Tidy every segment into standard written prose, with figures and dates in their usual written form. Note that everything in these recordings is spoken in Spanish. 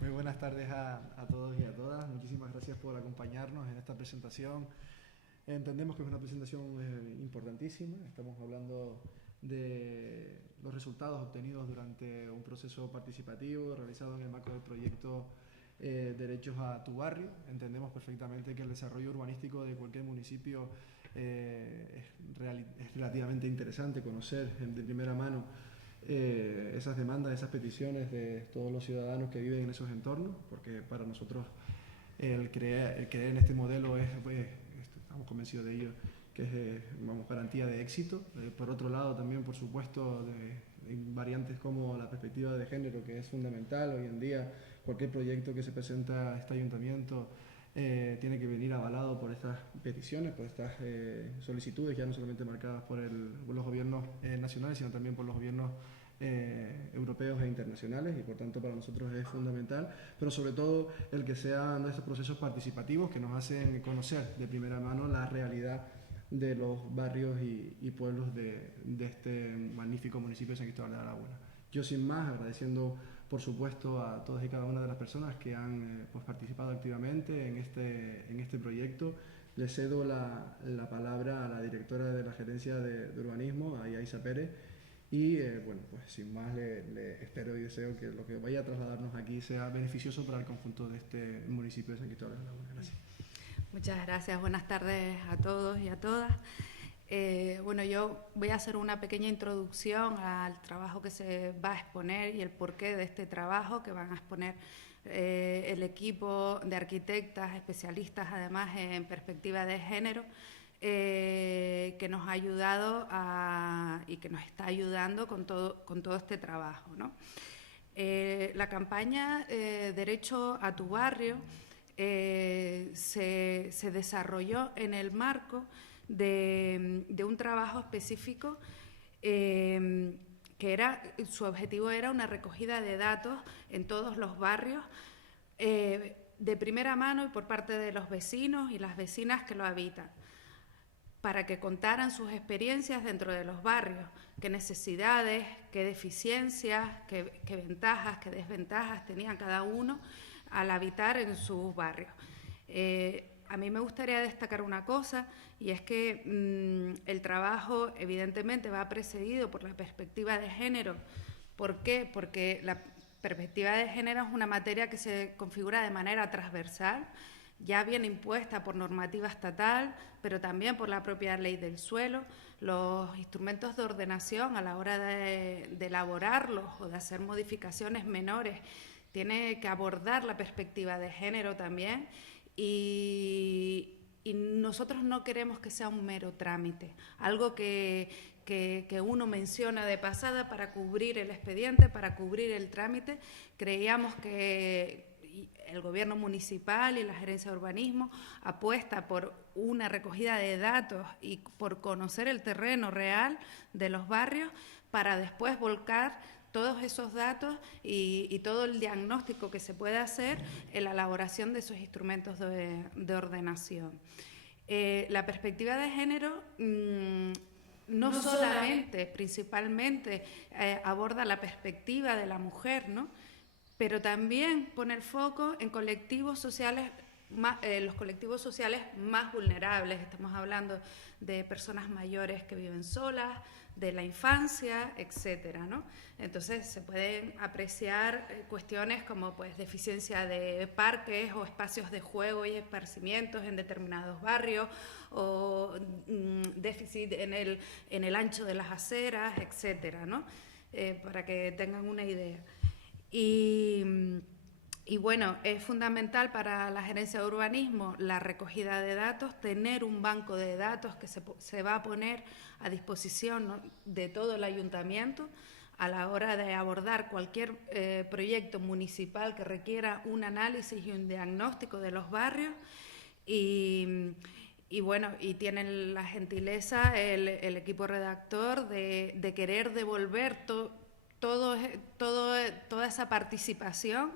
Muy buenas tardes a todos y a todas. Muchísimas gracias por acompañarnos en esta presentación. Entendemos que es una presentación importantísima. Estamos hablando de los resultados obtenidos durante un proceso participativo realizado en el marco del proyecto Derechos a tu Barrio. Entendemos perfectamente que el desarrollo urbanístico de cualquier municipio es relativamente interesante conocer de primera mano esas demandas, esas peticiones de todos los ciudadanos que viven en esos entornos, porque para nosotros el creer en este modelo estamos convencidos de ello, que es garantía de éxito. Por otro lado, también, por supuesto, de variantes como la perspectiva de género, que es fundamental hoy en día. Cualquier proyecto que se presenta a este ayuntamiento tiene que venir avalado por estas peticiones, por estas solicitudes, ya no solamente marcadas por los gobiernos nacionales, sino también por los gobiernos europeos e internacionales, y por tanto para nosotros es fundamental, pero sobre todo el que sean estos procesos participativos que nos hacen conocer de primera mano la realidad de los barrios y pueblos de este magnífico municipio de San Cristóbal de la Laguna. Yo, sin más, agradeciendo por supuesto a todas y cada una de las personas que han participado activamente en este proyecto. Le cedo la palabra a la directora de la Gerencia de Urbanismo, a Yaiza Pérez, y bueno, pues sin más le espero y deseo que lo que vaya a trasladarnos aquí sea beneficioso para el conjunto de este municipio de San Cristóbal de la Laguna. Gracias. Muchas gracias, buenas tardes a todos y a todas. Bueno, yo voy a hacer una pequeña introducción al trabajo que se va a exponer y el porqué de este trabajo que van a exponer el equipo de arquitectas, especialistas además en perspectiva de género, que nos ha ayudado y que nos está ayudando con todo este trabajo, ¿no? La campaña Derecho a tu Barrio se desarrolló en el marco de un trabajo específico su objetivo era una recogida de datos en todos los barrios de primera mano y por parte de los vecinos y las vecinas que lo habitan, para que contaran sus experiencias dentro de los barrios, qué necesidades, qué deficiencias, qué ventajas, qué desventajas tenían cada uno al habitar en sus barrios. A mí me gustaría destacar una cosa, y es que el trabajo evidentemente va precedido por la perspectiva de género. ¿Por qué? Porque la perspectiva de género es una materia que se configura de manera transversal, ya viene impuesta por normativa estatal, pero también por la propia ley del suelo. Los instrumentos de ordenación a la hora de elaborarlos o de hacer modificaciones menores tiene que abordar la perspectiva de género también, y nosotros no queremos que sea un mero trámite, algo que uno menciona de pasada para cubrir el expediente, para cubrir el trámite. Creíamos que el gobierno municipal y la gerencia de urbanismo apuesta por una recogida de datos y por conocer el terreno real de los barrios para después volcar todos esos datos y todo el diagnóstico que se puede hacer en la elaboración de esos instrumentos de ordenación. La perspectiva de género no solamente, principalmente, aborda la perspectiva de la mujer, ¿no?, pero también pone el foco en colectivos sociales, los colectivos sociales más vulnerables. Estamos hablando de personas mayores que viven solas, de la infancia, etcétera, ¿no? Entonces se pueden apreciar cuestiones como pues deficiencia de parques o espacios de juego y esparcimientos en determinados barrios, o déficit en el ancho de las aceras, etcétera, ¿no? Para que tengan una idea. Y bueno, es fundamental para la gerencia de urbanismo la recogida de datos, tener un banco de datos que se va a poner a disposición, ¿no?, de todo el ayuntamiento a la hora de abordar cualquier proyecto municipal que requiera un análisis y un diagnóstico de los barrios. Y bueno, y tienen la gentileza el equipo redactor de querer devolver toda esa participación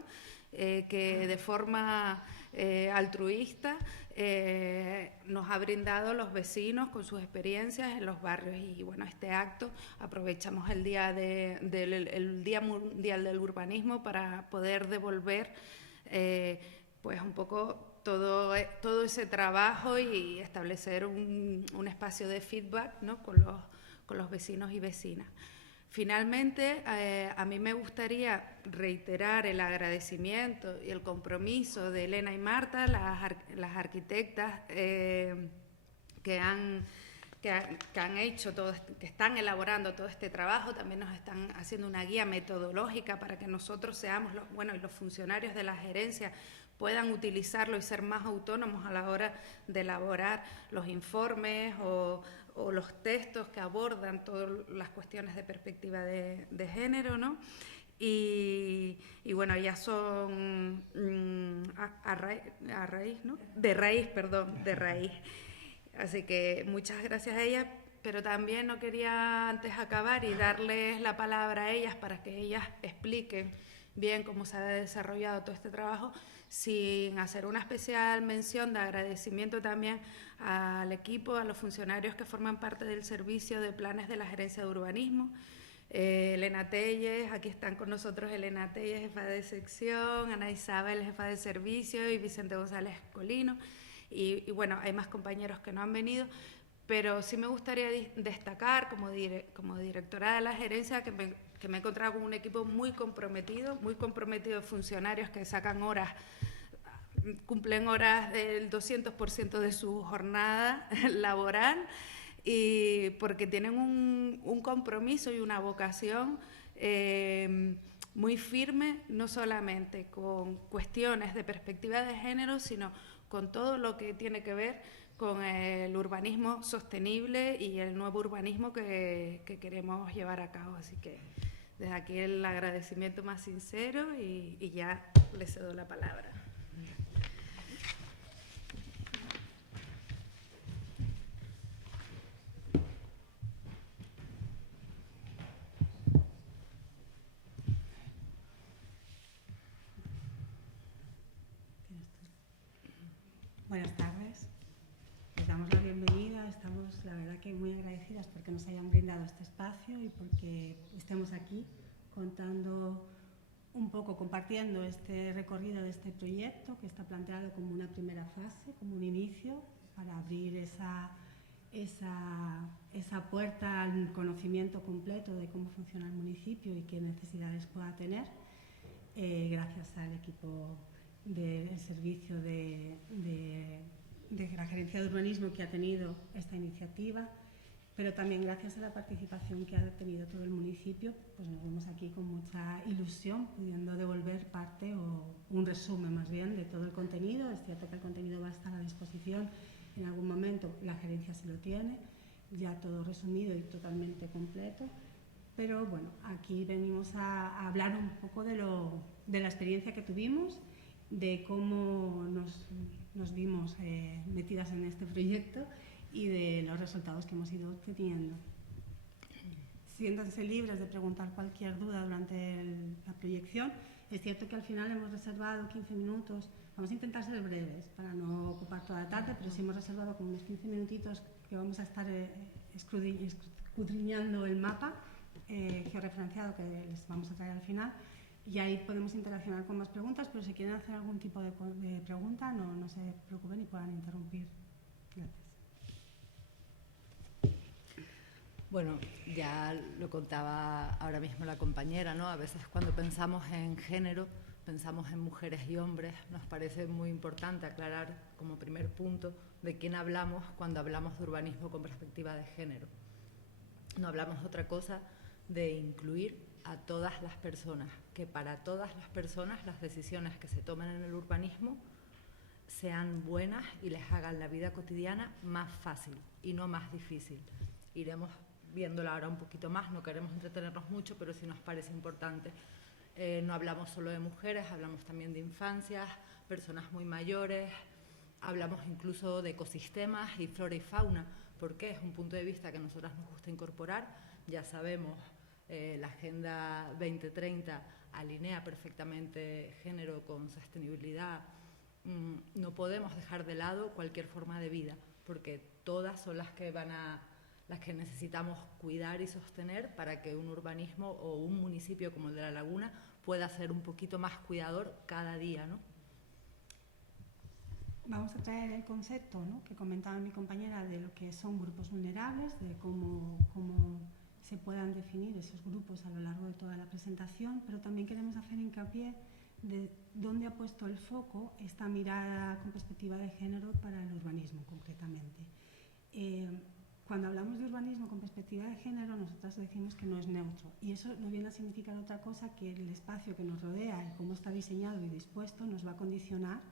que de forma altruista, nos ha brindado los vecinos con sus experiencias en los barrios. Y bueno, este acto aprovechamos el Día Mundial del Urbanismo para poder devolver pues un poco todo ese trabajo y establecer un espacio de feedback, ¿no?, con los vecinos y vecinas. Finalmente, a mí me gustaría reiterar el agradecimiento y el compromiso de Elena y Marta, las arquitectas que han hecho que están elaborando todo este trabajo. También nos están haciendo una guía metodológica para que nosotros seamos y los funcionarios de la gerencia puedan utilizarlo y ser más autónomos a la hora de elaborar los informes o los textos que abordan todas las cuestiones de perspectiva de género, ¿no? Y bueno, ellas son de raíz. Así que muchas gracias a ellas, pero también no quería antes acabar y darles la palabra a ellas para que ellas expliquen bien cómo se ha desarrollado todo este trabajo, sin hacer una especial mención de agradecimiento también al equipo, a los funcionarios que forman parte del servicio de planes de la Gerencia de Urbanismo. Elena Telles, aquí están con nosotros Elena Telles, jefa de sección, Ana Isabel, jefa de servicio, y Vicente González Colino. Y bueno, hay más compañeros que no han venido, pero sí me gustaría destacar como directora de la gerencia que me he encontrado con un equipo muy comprometido de funcionarios que sacan horas, cumplen horas del 200% de su jornada laboral, y porque tienen un compromiso y una vocación muy firme, no solamente con cuestiones de perspectiva de género, sino con todo lo que tiene que ver con el urbanismo sostenible y el nuevo urbanismo que queremos llevar a cabo. Así que desde aquí el agradecimiento más sincero y ya le cedo la palabra. Buenas tardes, les damos la bienvenida. Estamos, la verdad, que muy agradecidas porque nos hayan brindado este espacio y porque estemos aquí contando un poco, compartiendo este recorrido de este proyecto que está planteado como una primera fase, como un inicio para abrir esa puerta al conocimiento completo de cómo funciona el municipio y qué necesidades pueda tener, gracias al equipo del servicio de la Gerencia de Urbanismo que ha tenido esta iniciativa, pero también gracias a la participación que ha tenido todo el municipio. Pues nos vemos aquí con mucha ilusión, pudiendo devolver parte o un resumen más bien de todo el contenido. Es cierto que el contenido va a estar a disposición en algún momento, la gerencia se lo tiene ya todo resumido y totalmente completo, pero bueno, aquí venimos a hablar un poco de la experiencia que tuvimos, de cómo nos vimos metidas en este proyecto y de los resultados que hemos ido obteniendo. Siéntanse libres de preguntar cualquier duda durante la proyección. Es cierto que al final hemos reservado 15 minutos, vamos a intentar ser breves para no ocupar toda la tarde, pero sí hemos reservado como unos 15 minutitos que vamos a estar escudriñando el mapa georreferenciado que les vamos a traer al final. Y ahí podemos interaccionar con más preguntas, pero si quieren hacer algún tipo de pregunta, no se preocupen y puedan interrumpir. Gracias. Bueno, ya lo contaba ahora mismo la compañera, ¿no? A veces cuando pensamos en género, pensamos en mujeres y hombres. Nos parece muy importante aclarar como primer punto de quién hablamos cuando hablamos de urbanismo con perspectiva de género. No hablamos de otra cosa de incluir a todas las personas, que para todas las personas las decisiones que se tomen en el urbanismo sean buenas y les hagan la vida cotidiana más fácil y no más difícil. Iremos viéndola ahora un poquito más, no queremos entretenernos mucho, pero sí nos parece importante. No hablamos solo de mujeres, hablamos también de infancias, personas muy mayores, hablamos incluso de ecosistemas y flora y fauna, porque es un punto de vista que a nosotras nos gusta incorporar. Ya sabemos, la Agenda 2030 alinea perfectamente género con sostenibilidad no podemos dejar de lado cualquier forma de vida, porque todas son las que necesitamos cuidar y sostener para que un urbanismo o un municipio como el de La Laguna pueda ser un poquito más cuidador cada día, ¿no? Vamos a traer el concepto, ¿no?, que comentaba mi compañera, de lo que son grupos vulnerables, de cómo se puedan definir esos grupos a lo largo de toda la presentación, pero también queremos hacer hincapié de dónde ha puesto el foco esta mirada con perspectiva de género para el urbanismo concretamente. Cuando hablamos de urbanismo con perspectiva de género, nosotras decimos que no es neutro, y eso no viene a significar otra cosa que el espacio que nos rodea y cómo está diseñado y dispuesto nos va a condicionar,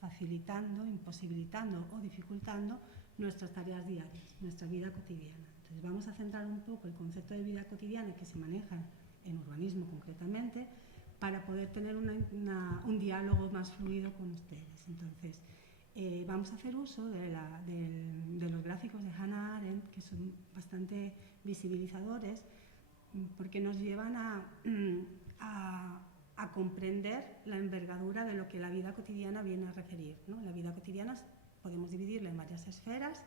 facilitando, imposibilitando o dificultando nuestras tareas diarias, nuestra vida cotidiana. Entonces vamos a centrar un poco el concepto de vida cotidiana que se maneja en urbanismo concretamente para poder tener un diálogo más fluido con ustedes. Entonces vamos a hacer uso de los gráficos de Hannah Arendt, que son bastante visibilizadores, porque nos llevan a comprender la envergadura de lo que la vida cotidiana viene a referir, ¿no? La vida cotidiana podemos dividirla en varias esferas: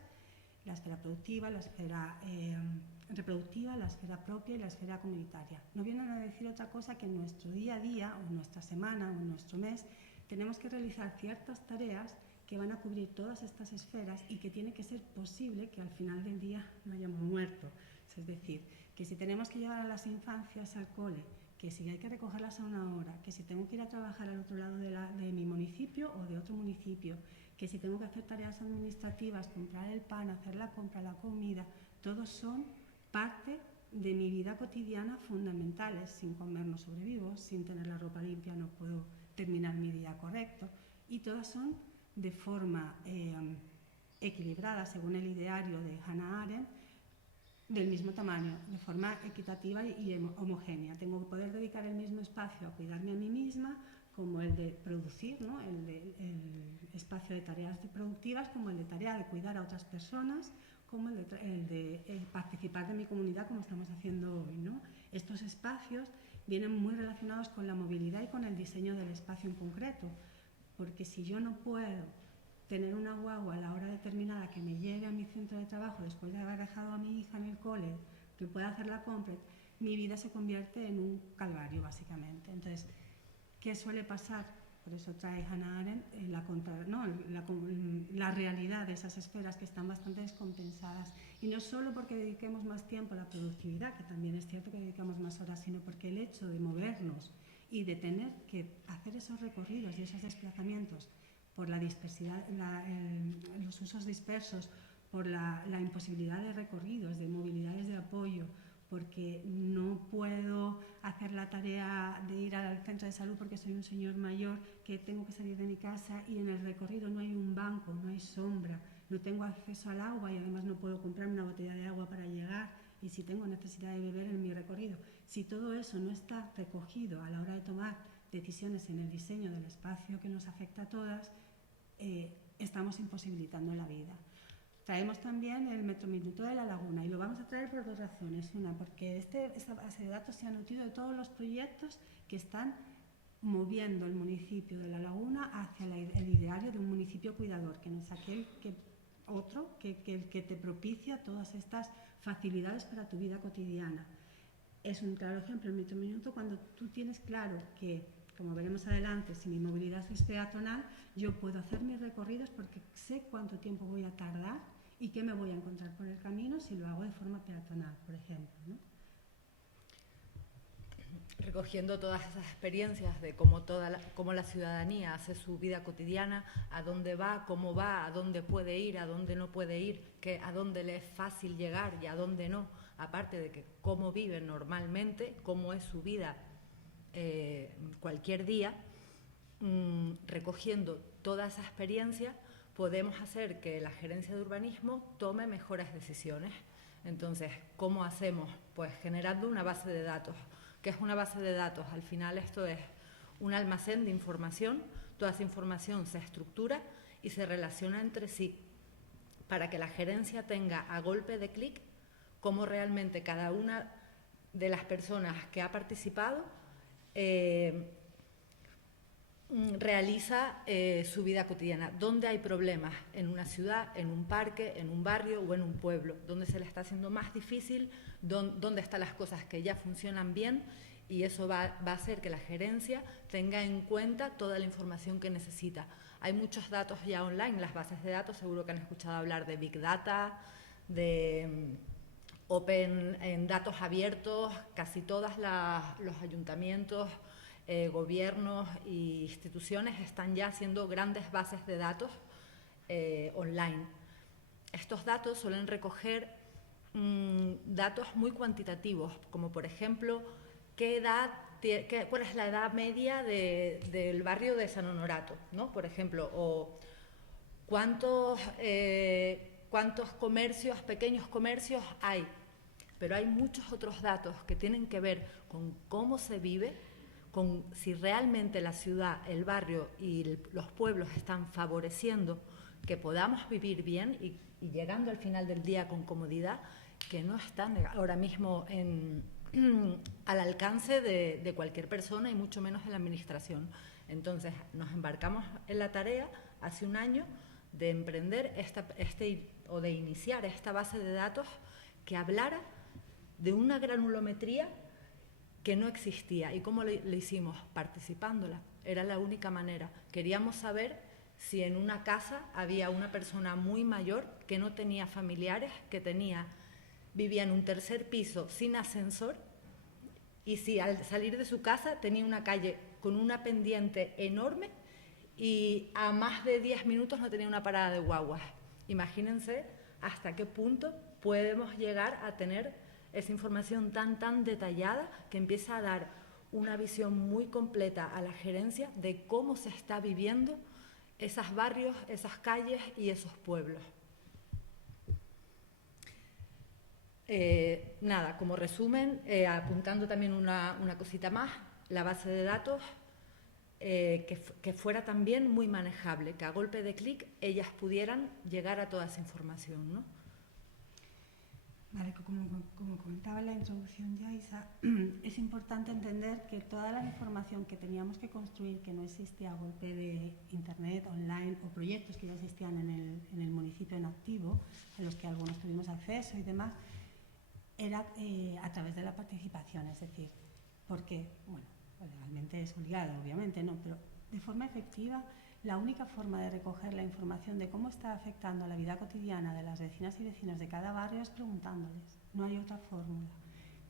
la esfera productiva, la esfera reproductiva, la esfera propia y la esfera comunitaria. No vienen a decir otra cosa que en nuestro día a día, o en nuestra semana, o en nuestro mes, tenemos que realizar ciertas tareas que van a cubrir todas estas esferas y que tiene que ser posible que al final del día no hayamos muerto. Es decir, que si tenemos que llevar a las infancias al cole, que si hay que recogerlas a una hora, que si tengo que ir a trabajar al otro lado de mi municipio o de otro municipio, que si tengo que hacer tareas administrativas, comprar el pan, hacer la compra, la comida, todos son parte de mi vida cotidiana fundamentales. Sin comer no sobrevivo, sin tener la ropa limpia no puedo terminar mi día correcto, y todas son de forma equilibrada, según el ideario de Hannah Arendt, del mismo tamaño, de forma equitativa y homogénea. Tengo que poder dedicar el mismo espacio a cuidarme a mí misma, como el de producir, ¿no?, el espacio de tareas productivas, como el de tarea de cuidar a otras personas, como el de participar de mi comunidad, como estamos haciendo hoy, ¿no? Estos espacios vienen muy relacionados con la movilidad y con el diseño del espacio en concreto, porque si yo no puedo tener una guagua a la hora determinada que me lleve a mi centro de trabajo después de haber dejado a mi hija en el cole, que pueda hacer la compra, mi vida se convierte en un calvario, básicamente. Entonces, ¿qué suele pasar? Por eso trae Hannah Arendt la realidad de esas esferas que están bastante descompensadas. Y no solo porque dediquemos más tiempo a la productividad, que también es cierto que dedicamos más horas, sino porque el hecho de movernos y de tener que hacer esos recorridos y esos desplazamientos por la dispersidad, los usos dispersos, por la imposibilidad de recorridos, de movilidades de apoyo, porque no puedo hacer la tarea de ir al centro de salud porque soy un señor mayor que tengo que salir de mi casa y en el recorrido no hay un banco, no hay sombra, no tengo acceso al agua y además no puedo comprarme una botella de agua para llegar, y si tengo necesidad de beber en mi recorrido. Si todo eso no está recogido a la hora de tomar decisiones en el diseño del espacio que nos afecta a todas, estamos imposibilitando la vida. Traemos también el metrominuto de La Laguna, y lo vamos a traer por dos razones. Una, porque esta base de datos se ha nutrido de todos los proyectos que están moviendo el municipio de La Laguna hacia el ideario de un municipio cuidador, que no es aquel que te propicia todas estas facilidades para tu vida cotidiana. Es un claro ejemplo el metrominuto cuando tú tienes claro que, como veremos adelante, si mi movilidad es peatonal, yo puedo hacer mis recorridos porque sé cuánto tiempo voy a tardar y qué me voy a encontrar por el camino si lo hago de forma peatonal, por ejemplo, ¿no? Recogiendo todas esas experiencias de cómo la ciudadanía hace su vida cotidiana, a dónde va, cómo va, a dónde puede ir, a dónde no puede ir, a dónde le es fácil llegar y a dónde no, aparte de que cómo viven normalmente, cómo es su vida cualquier día, recogiendo toda esa experiencia, podemos hacer que la gerencia de urbanismo tome mejores decisiones. Entonces, ¿cómo hacemos? Pues generando una base de datos. ¿Qué es una base de datos? Al final esto es un almacén de información, toda esa información se estructura y se relaciona entre sí para que la gerencia tenga a golpe de clic cómo realmente cada una de las personas que ha participado realiza su vida cotidiana. ¿Dónde hay problemas? En una ciudad, en un parque, en un barrio o en un pueblo. ¿Dónde se le está haciendo más difícil? ¿Dónde están las cosas que ya funcionan bien? Y eso va a hacer que la gerencia tenga en cuenta toda la información que necesita. Hay muchos datos ya online, las bases de datos, seguro que han escuchado hablar de Big Data, de en datos abiertos, casi todos los ayuntamientos, gobiernos e instituciones están ya haciendo grandes bases de datos online. Estos datos suelen recoger datos muy cuantitativos, como por ejemplo, ¿cuál es la edad media del barrio de San Honorato, ¿no? Por ejemplo, o cuántos comercios, pequeños comercios hay. Pero hay muchos otros datos que tienen que ver con cómo se vive, con si realmente la ciudad, el barrio y los pueblos están favoreciendo que podamos vivir bien y llegando al final del día con comodidad, que no están ahora mismo al alcance de cualquier persona y mucho menos en la administración. Entonces nos embarcamos en la tarea hace un año de emprender o de iniciar esta base de datos que hablara de una granulometría que no existía. ¿Y cómo le hicimos? Participándola. Era la única manera. Queríamos saber si en una casa había una persona muy mayor que no tenía familiares, que vivía en un tercer piso sin ascensor, y si al salir de su casa tenía una calle con una pendiente enorme y a más de 10 minutos no tenía una parada de guaguas. Imagínense hasta qué punto podemos llegar a tener esa información tan detallada que empieza a dar una visión muy completa a la gerencia de cómo se está viviendo esos barrios, esas calles y esos pueblos. Como resumen, apuntando también una cosita más, la base de datos que fuera también muy manejable, que a golpe de clic ellas pudieran llegar a toda esa información, ¿no? Vale, como comentaba en la introducción ya, Isa, es importante entender que toda la información que teníamos que construir, que no existía a golpe de internet, online o proyectos que ya existían en el municipio en activo, a los que algunos tuvimos acceso y demás, era a través de la participación, es decir, porque, bueno, legalmente es obligada, obviamente, no, pero de forma efectiva, la única forma de recoger la información de cómo está afectando a la vida cotidiana de las vecinas y vecinos de cada barrio es preguntándoles. No hay otra fórmula.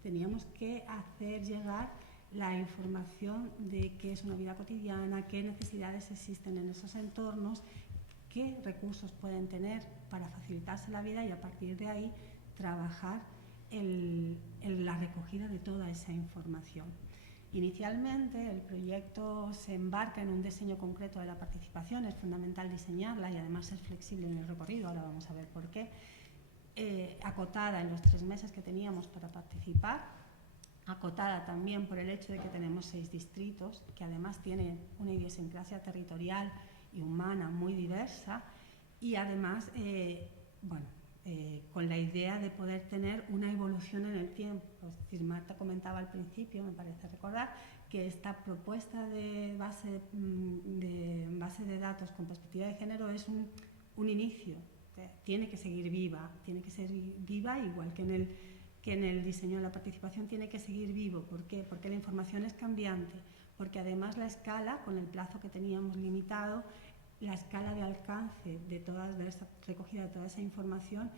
Teníamos que hacer llegar la información de qué es una vida cotidiana, qué necesidades existen en esos entornos, qué recursos pueden tener para facilitarse la vida y a partir de ahí trabajar en la recogida de toda esa información. Inicialmente el proyecto se embarca en un diseño concreto de la participación, es fundamental diseñarla y además ser flexible en el recorrido, ahora vamos a ver por qué, acotada en los 3 meses que teníamos para participar, acotada también por el hecho de que tenemos 6 distritos, que además tienen una idiosincrasia territorial y humana muy diversa y además, con la idea de poder tener una evolución en el tiempo. Es decir, Marta comentaba al principio, me parece recordar, que esta propuesta de base de datos con perspectiva de género es un inicio. Tiene que seguir viva igual que en el diseño de la participación tiene que seguir vivo. ¿Por qué? Porque la información es cambiante, porque además la escala, con el plazo que teníamos limitado, la escala de alcance de esa recogida de toda esa información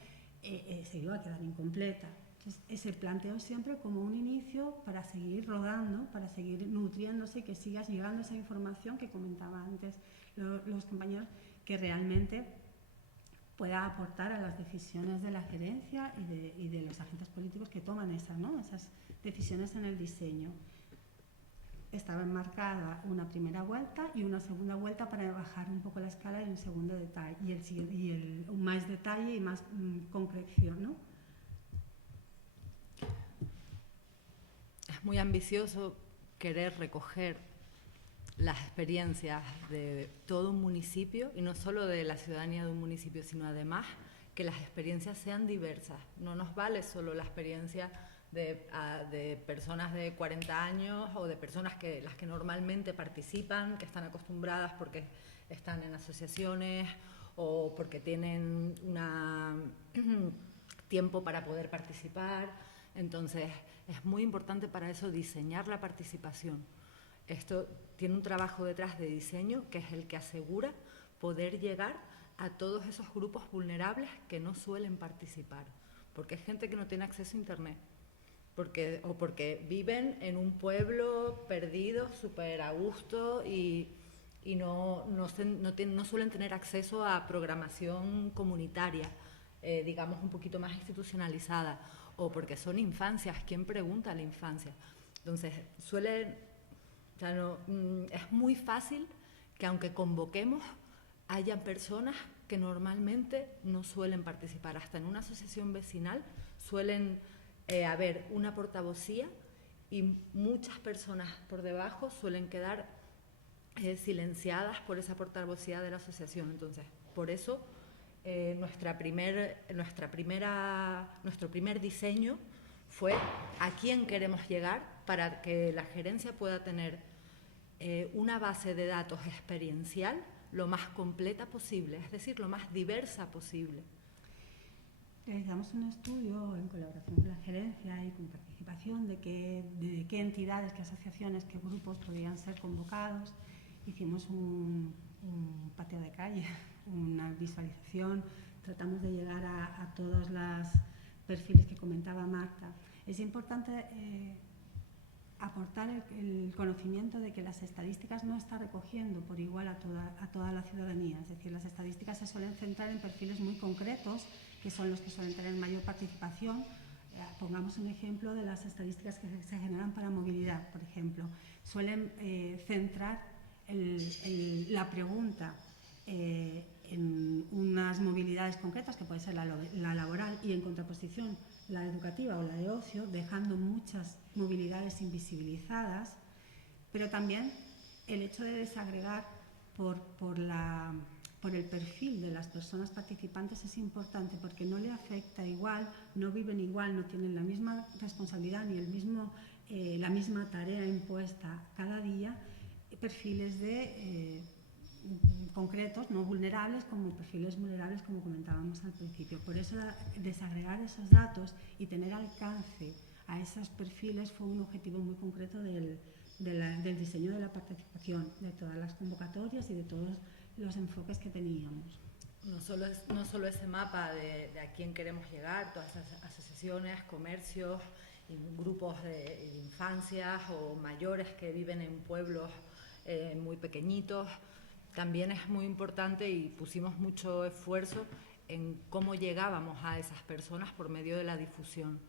se iba a quedar incompleta. Entonces, se planteó siempre como un inicio para seguir rodando, para seguir nutriéndose y que siga llegando esa información que comentaba antes los compañeros, que realmente pueda aportar a las decisiones de la gerencia y de los agentes políticos que toman esas decisiones en el diseño. Estaba enmarcada una primera vuelta y una segunda vuelta para bajar un poco la escala y un segundo detalle, y más detalle y más concreción, ¿no? Es muy ambicioso querer recoger las experiencias de todo un municipio y no solo de la ciudadanía de un municipio, sino además que las experiencias sean diversas. No nos vale solo la experiencia de personas de 40 años o de personas las que normalmente participan, que están acostumbradas porque están en asociaciones o porque tienen tiempo para poder participar. Entonces, es muy importante para eso diseñar la participación. Esto tiene un trabajo detrás de diseño que es el que asegura poder llegar a todos esos grupos vulnerables que no suelen participar, porque es gente que no tiene acceso a Internet, o porque viven en un pueblo perdido, súper a gusto y no suelen tener acceso a programación comunitaria, digamos un poquito más institucionalizada, o porque son infancias. ¿Quién pregunta a la infancia? Entonces, es muy fácil que aunque convoquemos, haya personas que normalmente no suelen participar. Hasta en una asociación vecinal suelen haber una portavocía y muchas personas por debajo suelen quedar silenciadas por esa portavocía de la asociación. Entonces, por eso nuestro primer diseño fue a quién queremos llegar para que la gerencia pueda tener una base de datos experiencial lo más completa posible, es decir, lo más diversa posible. Realizamos un estudio en colaboración con la gerencia y con participación de qué entidades, qué asociaciones, qué grupos podían ser convocados. Hicimos un patio de calle, una visualización, tratamos de llegar a todos los perfiles que comentaba Marta. Es importante aportar el conocimiento de que las estadísticas no están recogiendo por igual a toda la ciudadanía. Es decir, las estadísticas se suelen centrar en perfiles muy concretos, que son los que suelen tener mayor participación. Pongamos un ejemplo de las estadísticas que se generan para movilidad, por ejemplo. Suelen centrar la pregunta en unas movilidades concretas, que puede ser la laboral, y en contraposición la educativa o la de ocio, dejando muchas movilidades invisibilizadas, pero también el hecho de desagregar por el perfil de las personas participantes es importante, porque no le afecta igual, no viven igual, no tienen la misma responsabilidad ni la misma tarea impuesta cada día, perfiles concretos, no vulnerables, como perfiles vulnerables, como comentábamos al principio. Por eso desagregar esos datos y tener alcance a esos perfiles fue un objetivo muy concreto del diseño de la participación, de todas las convocatorias y de todos los enfoques que teníamos. No solo ese mapa de a quién queremos llegar, todas esas asociaciones, comercios, grupos de infancias o mayores que viven en pueblos muy pequeñitos. También es muy importante y pusimos mucho esfuerzo en cómo llegábamos a esas personas por medio de la difusión.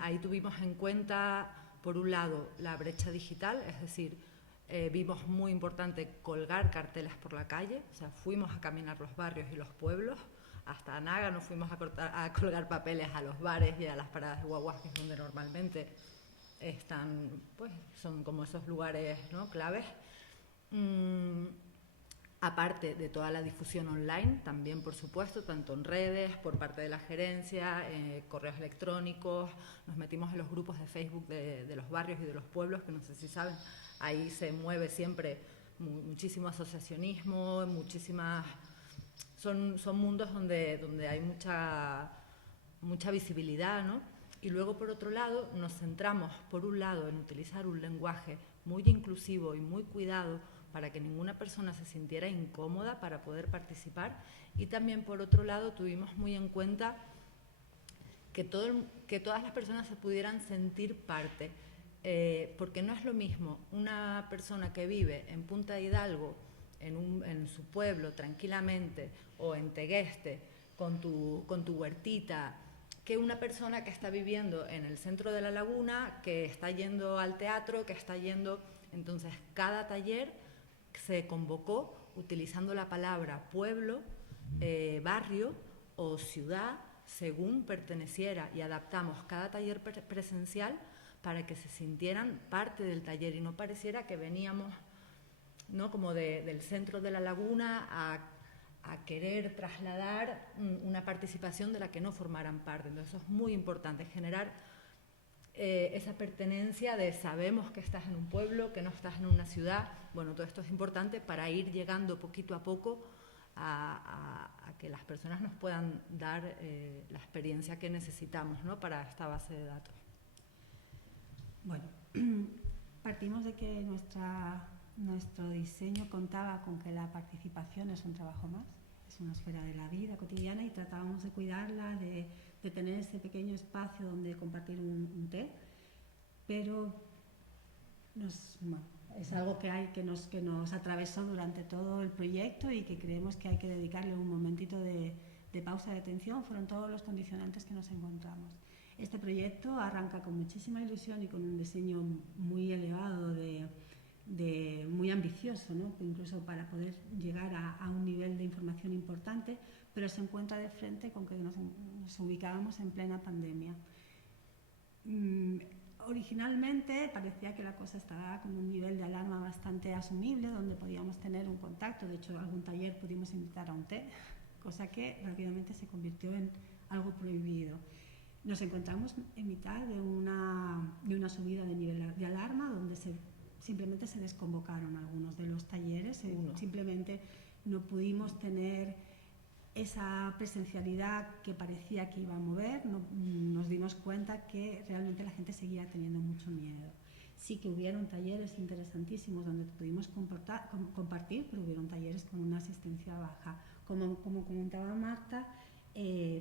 Ahí tuvimos en cuenta, por un lado, la brecha digital, es decir, vimos muy importante colgar carteles por la calle, o sea, fuimos a caminar los barrios y los pueblos, hasta Anaga nos fuimos a colgar papeles a los bares y a las paradas de guaguas, que es donde normalmente están, pues, son como esos lugares, ¿no?, claves. Aparte de toda la difusión online, también por supuesto, tanto en redes, por parte de la gerencia, correos electrónicos, nos metimos en los grupos de Facebook de los barrios y de los pueblos, que no sé si saben, ahí se mueve siempre muchísimo asociacionismo, son mundos donde hay mucha visibilidad, ¿no? Y luego, por otro lado, nos centramos, por un lado, en utilizar un lenguaje muy inclusivo y muy cuidado para que ninguna persona se sintiera incómoda para poder participar, y también, por otro lado, tuvimos muy en cuenta que todas las personas se pudieran sentir parte, porque no es lo mismo una persona que vive en Punta de Hidalgo, en su pueblo, tranquilamente, o en Tegueste, con tu huertita, que una persona que está viviendo en el centro de la laguna, que está yendo al teatro, que está yendo... Entonces, cada taller se convocó utilizando la palabra pueblo, barrio o ciudad, según perteneciera, y adaptamos cada taller presencial para que se sintieran parte del taller y no pareciera que veníamos, ¿no?, como del centro de la laguna a querer trasladar una participación de la que no formaran parte. Entonces, eso es muy importante, generar esa pertenencia de sabemos que estás en un pueblo, que no estás en una ciudad. Bueno, todo esto es importante para ir llegando poquito a poco a que las personas nos puedan dar la experiencia que necesitamos, ¿no?, para esta base de datos. Bueno, partimos de que nuestro diseño contaba con que la participación es un trabajo más, es una esfera de la vida cotidiana, y tratábamos de cuidarla, de tener ese pequeño espacio donde compartir un té, pero es algo que nos atravesó durante todo el proyecto y que creemos que hay que dedicarle un momentito de pausa de atención. Fueron todos los condicionantes que nos encontramos. Este proyecto arranca con muchísima ilusión y con un diseño muy elevado, muy ambicioso, ¿no?, incluso para poder llegar a un nivel de información importante, pero se encuentra de frente con que nos ubicábamos en plena pandemia. Originalmente parecía que la cosa estaba con un nivel de alarma bastante asumible, donde podíamos tener un contacto. De hecho, algún taller pudimos invitar a un té, cosa que rápidamente se convirtió en algo prohibido. Nos encontramos en mitad de una subida de nivel de alarma, donde simplemente se desconvocaron algunos de los talleres. Simplemente no pudimos tener esa presencialidad que parecía que iba a mover. Nos dimos cuenta que realmente la gente seguía teniendo mucho miedo. Sí que hubieron talleres interesantísimos donde pudimos compartir, pero hubieron talleres con una asistencia baja. Como comentaba Marta,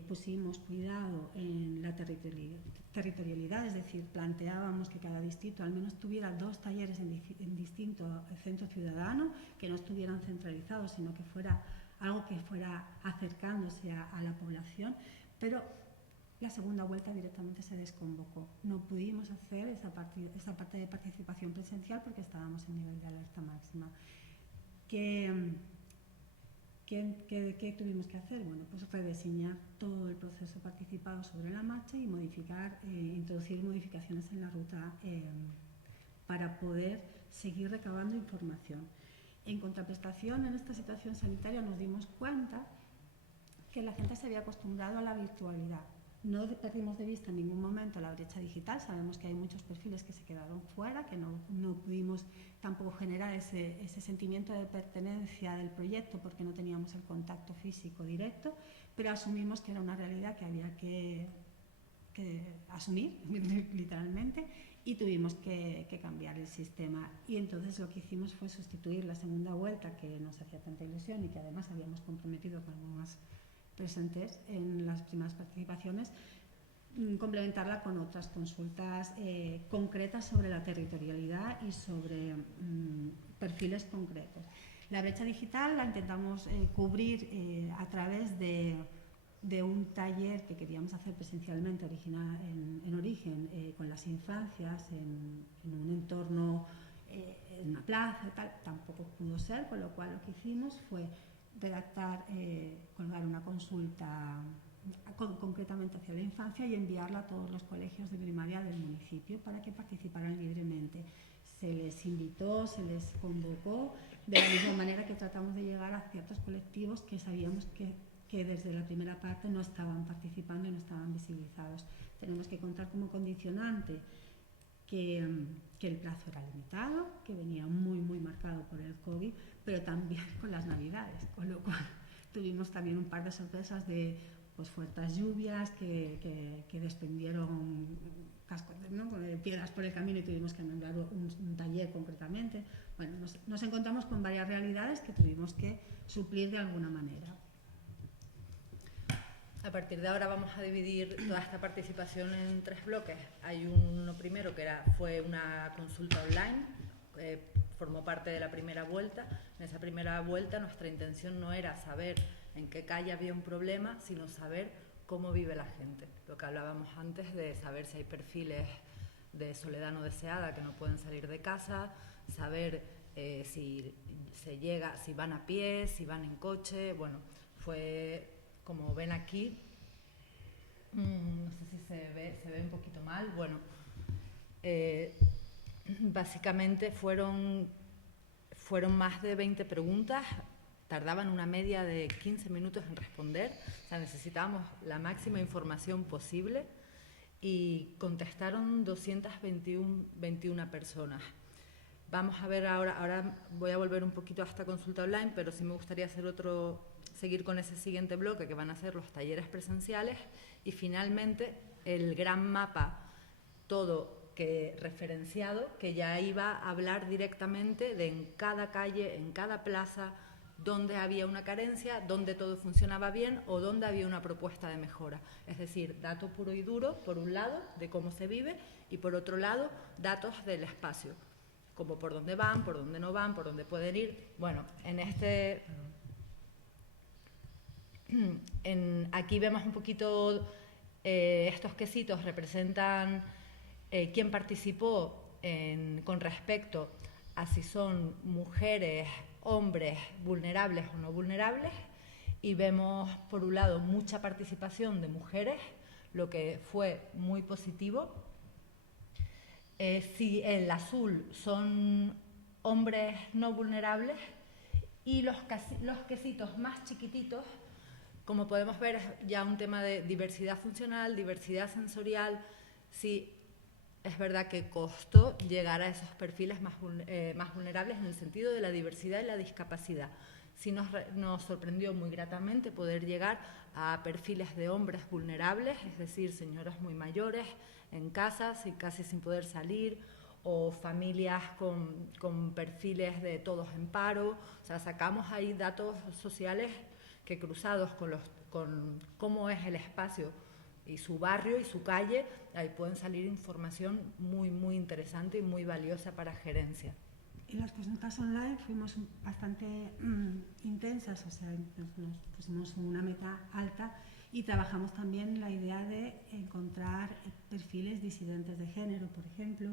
pusimos cuidado en la territorialidad, es decir, planteábamos que cada distrito al menos tuviera 2 talleres en distinto centro ciudadano, que no estuvieran centralizados, sino que fuera algo que fuera acercándose a la población, pero la segunda vuelta directamente se desconvocó. No pudimos hacer esa parte de participación presencial porque estábamos en nivel de alerta máxima. ¿Qué tuvimos que hacer? Bueno, pues rediseñar todo el proceso participado sobre la marcha y introducir modificaciones en la ruta para poder seguir recabando información. En contraprestación, en esta situación sanitaria nos dimos cuenta que la gente se había acostumbrado a la virtualidad. No perdimos de vista en ningún momento la brecha digital. Sabemos que hay muchos perfiles que se quedaron fuera, que no pudimos tampoco generar ese sentimiento de pertenencia del proyecto porque no teníamos el contacto físico directo, pero asumimos que era una realidad que había que asumir, literalmente, y tuvimos que cambiar el sistema. Y entonces lo que hicimos fue sustituir la segunda vuelta, que nos hacía tanta ilusión y que además habíamos comprometido con algunas presentes en las primeras participaciones, complementarla con otras consultas concretas sobre la territorialidad y sobre perfiles concretos. La brecha digital la intentamos cubrir a través de un taller que queríamos hacer presencialmente en origen con las infancias en un entorno, en una plaza y tal. Tampoco pudo ser, con lo cual lo que hicimos fue redactar, colgar una consulta concretamente hacia la infancia y enviarla a todos los colegios de primaria del municipio para que participaran libremente. Se les invitó, se les convocó, de la misma manera que tratamos de llegar a ciertos colectivos que sabíamos que desde la primera parte no estaban participando y no estaban visibilizados. Tenemos que contar como condicionante que el plazo era limitado, que venía muy marcado por el COVID, pero también con las Navidades, con lo cual tuvimos también un par de sorpresas de fuertes lluvias que desprendieron cascos, ¿no?, piedras por el camino y tuvimos que nombrar un taller concretamente. Bueno, nos encontramos con varias realidades que tuvimos que suplir de alguna manera. A partir de ahora vamos a dividir toda esta participación en 3 bloques. Hay uno primero que fue una consulta online, formó parte de la primera vuelta. En esa primera vuelta nuestra intención no era saber en qué calle había un problema, sino saber cómo vive la gente. Lo que hablábamos antes de saber si hay perfiles de soledad no deseada que no pueden salir de casa, saber si van a pie, si van en coche. Bueno, fue, como ven aquí, no sé si se ve un poquito mal. Bueno, básicamente fueron más de 20 preguntas, tardaban una media de 15 minutos en responder, o sea, necesitábamos la máxima información posible y contestaron 221 personas. Vamos a ver ahora voy a volver un poquito a esta consulta online, pero sí me gustaría seguir con ese siguiente bloque, que van a ser los talleres presenciales, y finalmente el gran mapa, todo referenciado, que ya iba a hablar directamente de en cada calle, en cada plaza, dónde había una carencia, dónde todo funcionaba bien o dónde había una propuesta de mejora. Es decir, dato puro y duro, por un lado, de cómo se vive, y por otro lado, datos del espacio, como por dónde van, por dónde no van, por dónde pueden ir. Bueno, aquí vemos un poquito, estos quesitos representan quién participó con respecto a si son mujeres, hombres, vulnerables o no vulnerables, y vemos por un lado mucha participación de mujeres, lo que fue muy positivo. Si el azul son hombres no vulnerables, y los quesitos más chiquititos, como podemos ver, es ya un tema de diversidad funcional, diversidad sensorial. Sí, es verdad que costó llegar a esos perfiles más vulnerables en el sentido de la diversidad y la discapacidad. Sí nos sorprendió muy gratamente poder llegar a perfiles de hombres vulnerables, es decir, señoras muy mayores en casas y casi sin poder salir, o familias con perfiles de todos en paro. O sea, sacamos ahí datos sociales que, cruzados con cómo es el espacio y su barrio y su calle, ahí pueden salir información muy, muy interesante y muy valiosa para gerencia. En las consultas online fuimos bastante intensas, o sea, nos pusimos una meta alta y trabajamos también la idea de encontrar perfiles disidentes de género, por ejemplo.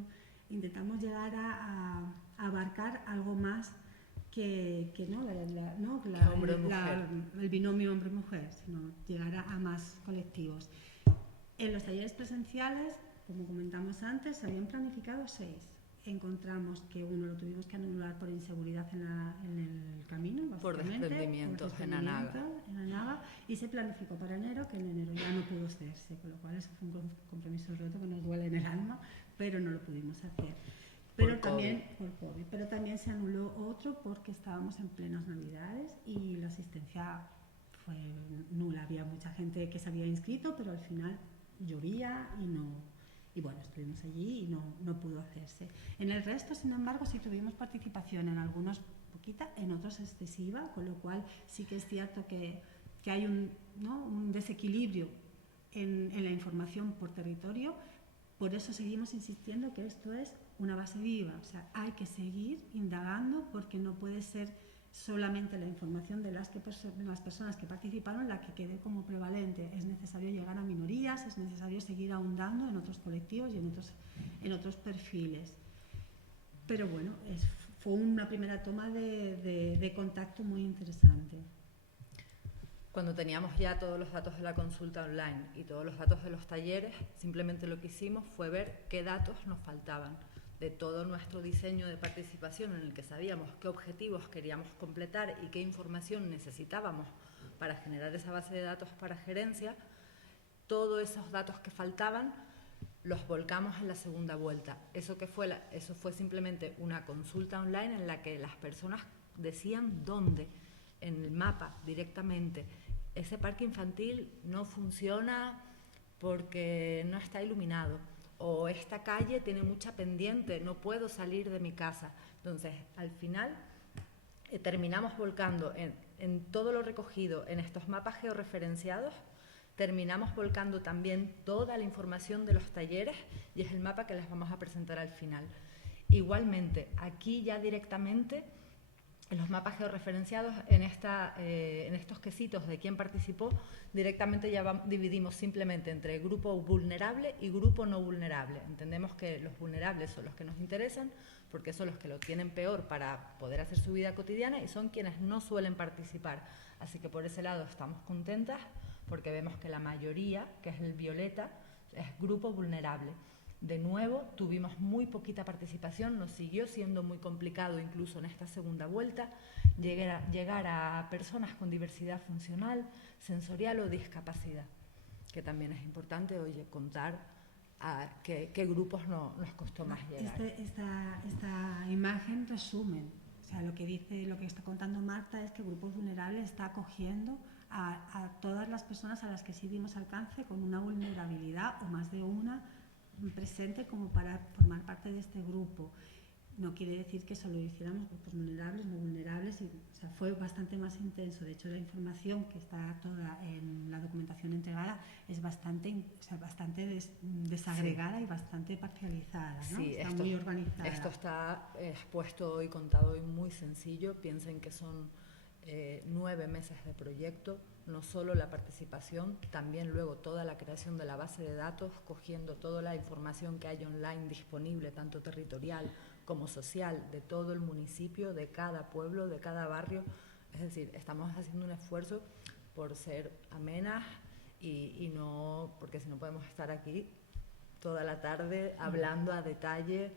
Intentamos llegar a abarcar algo más que el binomio hombre-mujer, sino llegar a más colectivos. En los talleres presenciales, como comentamos antes, se habían planificado 6. Encontramos que uno lo tuvimos que anular por inseguridad en el camino, por desprendimiento en Anaga, y se planificó para enero, que en enero ya no pudo hacerse, con lo cual eso fue un compromiso roto que nos duele en el alma, pero no lo pudimos hacer. Pero también por COVID, pero también se anuló otro porque estábamos en plenas Navidades y la asistencia fue nula. Había mucha gente que se había inscrito, pero al final llovía y bueno, estuvimos allí y no pudo hacerse. En el resto, sin embargo, sí tuvimos participación, en algunos poquita, en otros excesiva, con lo cual sí que es cierto que hay un desequilibrio en la información por territorio. Por eso seguimos insistiendo que esto es una base viva, o sea, hay que seguir indagando porque no puede ser solamente la información de las personas que participaron la que quede como prevalente. Es necesario llegar a minorías, es necesario seguir ahondando en otros colectivos y en otros perfiles. Pero bueno, fue una primera toma de contacto muy interesante. Cuando teníamos ya todos los datos de la consulta online y todos los datos de los talleres, simplemente lo que hicimos fue ver qué datos nos faltaban de todo nuestro diseño de participación, en el que sabíamos qué objetivos queríamos completar y qué información necesitábamos para generar esa base de datos para gerencia. Todos esos datos que faltaban los volcamos en la segunda vuelta. Eso fue simplemente una consulta online en la que las personas decían dónde, en el mapa directamente. Ese parque infantil no funciona porque no está iluminado, o esta calle tiene mucha pendiente, no puedo salir de mi casa. Entonces, al final, terminamos volcando en todo lo recogido en estos mapas georreferenciados, terminamos volcando también toda la información de los talleres, y es el mapa que les vamos a presentar al final. Igualmente, aquí ya directamente, en los mapas georreferenciados, en estos quesitos de quién participó, directamente ya dividimos simplemente entre grupo vulnerable y grupo no vulnerable. Entendemos que los vulnerables son los que nos interesan, porque son los que lo tienen peor para poder hacer su vida cotidiana y son quienes no suelen participar. Así que por ese lado estamos contentas, porque vemos que la mayoría, que es el violeta, es grupo vulnerable. De nuevo, tuvimos muy poquita participación, nos siguió siendo muy complicado incluso en esta segunda vuelta llegar a personas con diversidad funcional, sensorial o discapacidad, que también es importante, contar a qué grupos nos costó más llegar. Esta imagen resumen, o sea, lo que está contando Marta es que Grupos Vulnerables está acogiendo a todas las personas a las que sí dimos alcance con una vulnerabilidad o más de una presente como para formar parte de este grupo. No quiere decir que solo hiciéramos grupos vulnerables, no vulnerables, o sea, fue bastante más intenso. De hecho, la información que está toda en la documentación entregada es bastante desagregada, sí, y bastante parcializada, ¿no? Sí, está muy organizada. Esto está expuesto y contado y muy sencillo. Piensen que son 9 meses de proyecto, no solo la participación, también luego toda la creación de la base de datos, cogiendo toda la información que hay online disponible, tanto territorial como social, de todo el municipio, de cada pueblo, de cada barrio. Es decir, estamos haciendo un esfuerzo por ser amenas y no, porque si no podemos estar aquí toda la tarde hablando a detalle.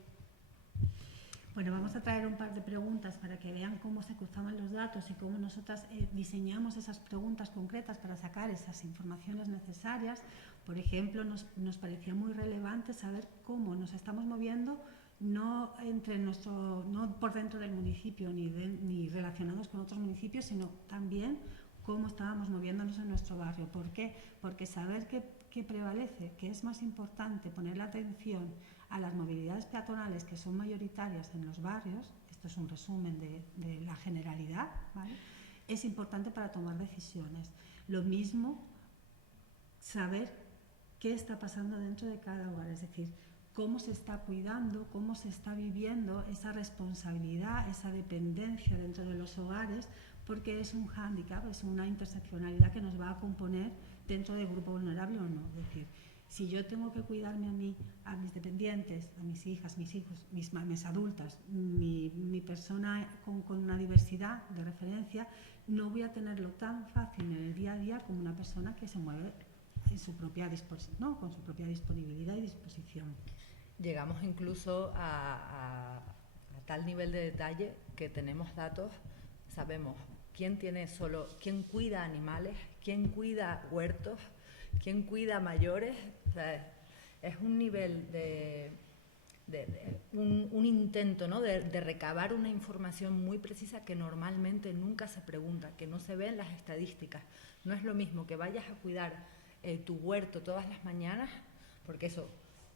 Bueno, vamos a traer un par de preguntas para que vean cómo se cruzaban los datos y cómo nosotras diseñamos esas preguntas concretas para sacar esas informaciones necesarias. Por ejemplo, nos parecía muy relevante saber cómo nos estamos moviendo, no por dentro del municipio ni relacionados con otros municipios, sino también cómo estábamos moviéndonos en nuestro barrio. ¿Por qué? Porque saber qué prevalece, que es más importante poner la atención a las movilidades peatonales que son mayoritarias en los barrios, esto es un resumen de la generalidad, ¿vale? Es importante para tomar decisiones. Lo mismo, saber qué está pasando dentro de cada hogar, es decir, cómo se está cuidando, cómo se está viviendo esa responsabilidad, esa dependencia dentro de los hogares, porque es un hándicap, es una interseccionalidad que nos va a componer dentro del grupo vulnerable o no. Es decir, si yo tengo que cuidarme a mí, a mis dependientes, a mis hijas, mis hijos, mis adultas, mi persona con una diversidad de referencia, no voy a tenerlo tan fácil en el día a día como una persona que se mueve en su propia disposición, con su propia disponibilidad y disposición. Llegamos incluso a tal nivel de detalle que tenemos datos, sabemos quién cuida animales, quién cuida huertos, quién cuida mayores. O sea, es un nivel un intento, ¿no?, de recabar una información muy precisa que normalmente nunca se pregunta, que no se ve en las estadísticas. No es lo mismo que vayas a cuidar tu huerto todas las mañanas, porque eso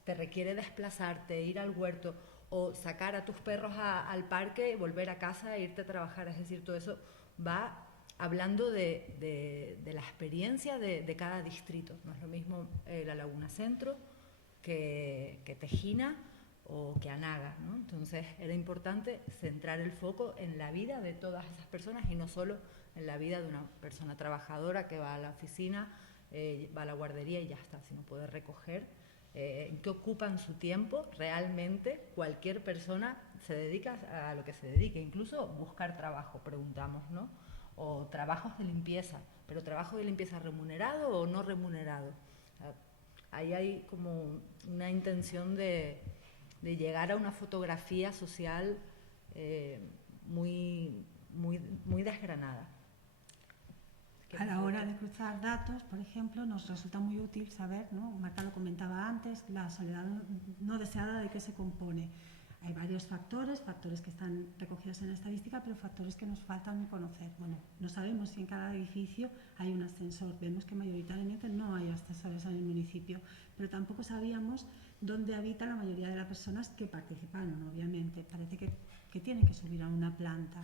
te requiere desplazarte, ir al huerto o sacar a tus perros al parque y volver a casa e irte a trabajar. Es decir, todo eso va hablando de la experiencia de cada distrito. No es lo mismo la Laguna Centro que Tejina o que Anaga, ¿no? Entonces era importante centrar el foco en la vida de todas esas personas y no solo en la vida de una persona trabajadora que va a la oficina, va a la guardería y ya está, sino poder recoger en qué ocupan su tiempo realmente. Cualquier persona se dedica a lo que se dedique, incluso buscar trabajo, preguntamos, ¿no? O trabajos de limpieza, pero trabajo de limpieza remunerado o no remunerado. Ahí hay como una intención de llegar a una fotografía social muy desgranada. A la hora de cruzar datos, por ejemplo, nos resulta muy útil saber, ¿no?, Marta lo comentaba antes, la soledad no deseada, de qué se compone. Hay varios factores que están recogidos en la estadística, pero factores que nos faltan conocer. Bueno, no sabemos si en cada edificio hay un ascensor. Vemos que mayoritariamente no hay ascensores en el municipio, pero tampoco sabíamos dónde habita la mayoría de las personas que participaron, obviamente. Parece que tienen que subir a una planta.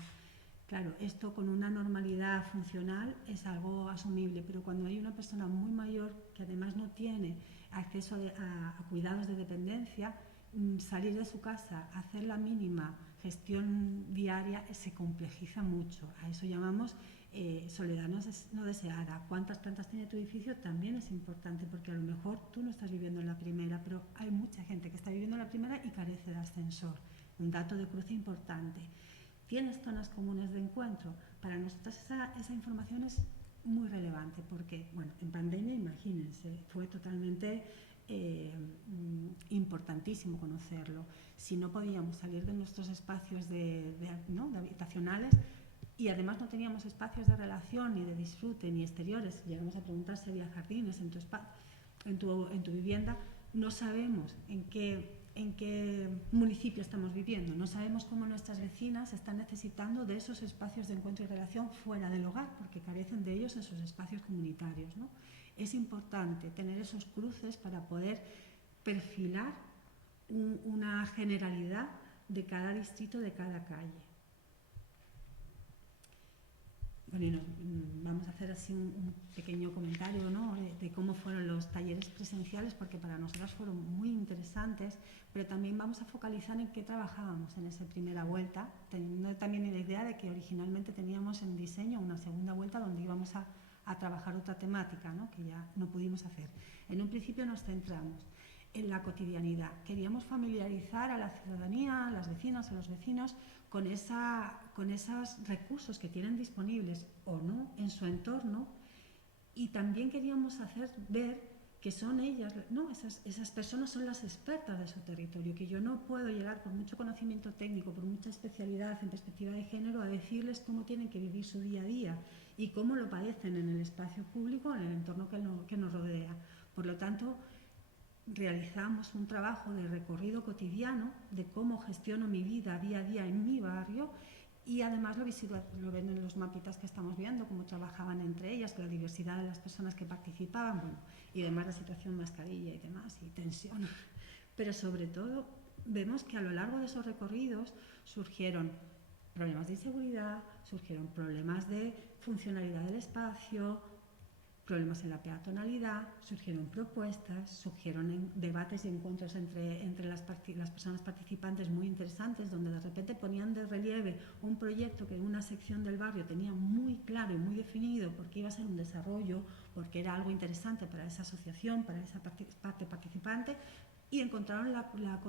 Claro, esto con una normalidad funcional es algo asumible, pero cuando hay una persona muy mayor que además no tiene acceso a cuidados de dependencia, salir de su casa, hacer la mínima gestión diaria se complejiza mucho. A eso llamamos soledad no deseada. ¿Cuántas plantas tiene tu edificio? También es importante, porque a lo mejor tú no estás viviendo en la primera, pero hay mucha gente que está viviendo en la primera y carece de ascensor. Un dato de cruce importante. ¿Tienes zonas comunes de encuentro? Para nosotros esa información es muy relevante porque, bueno, en pandemia, imagínense, fue totalmente importantísimo conocerlo. Si no podíamos salir de nuestros espacios de habitacionales y además no teníamos espacios de relación, ni de disfrute, ni exteriores, llegamos a preguntar si había jardines en tu vivienda, no sabemos en qué municipio estamos viviendo, no sabemos cómo nuestras vecinas están necesitando de esos espacios de encuentro y relación fuera del hogar, porque carecen de ellos en sus espacios comunitarios, ¿no? Es importante tener esos cruces para poder perfilar una generalidad de cada distrito, de cada calle. Bueno, y vamos a hacer así un pequeño comentario, ¿no?, de cómo fueron los talleres presenciales, porque para nosotras fueron muy interesantes, pero también vamos a focalizar en qué trabajábamos en esa primera vuelta, teniendo también la idea de que originalmente teníamos en diseño una segunda vuelta donde íbamos a trabajar otra temática, ¿no?, que ya no pudimos hacer. En un principio nos centramos en la cotidianidad. Queríamos familiarizar a la ciudadanía, a las vecinas, a los vecinos, con esos recursos que tienen disponibles o no en su entorno, y también queríamos hacer ver que son ellas, ¿no?, esas personas son las expertas de su territorio, que yo no puedo llegar por mucho conocimiento técnico, por mucha especialidad en perspectiva de género, a decirles cómo tienen que vivir su día a día y cómo lo padecen en el espacio público, en el entorno que nos rodea. Por lo tanto, realizamos un trabajo de recorrido cotidiano de cómo gestiono mi vida día a día en mi barrio, y además lo ven en los mapitas que estamos viendo, cómo trabajaban entre ellas, con la diversidad de las personas que participaban, bueno, y además la situación mascarilla y demás, y tensión. Pero sobre todo vemos que a lo largo de esos recorridos surgieron problemas de inseguridad, surgieron problemas de funcionalidad del espacio, problemas en la peatonalidad, surgieron propuestas, surgieron debates y encuentros entre las personas participantes muy interesantes, donde de repente ponían de relieve un proyecto que en una sección del barrio tenía muy claro y muy definido porque iba a ser un desarrollo, porque era algo interesante para esa asociación, para esa parte participante, y encontraron la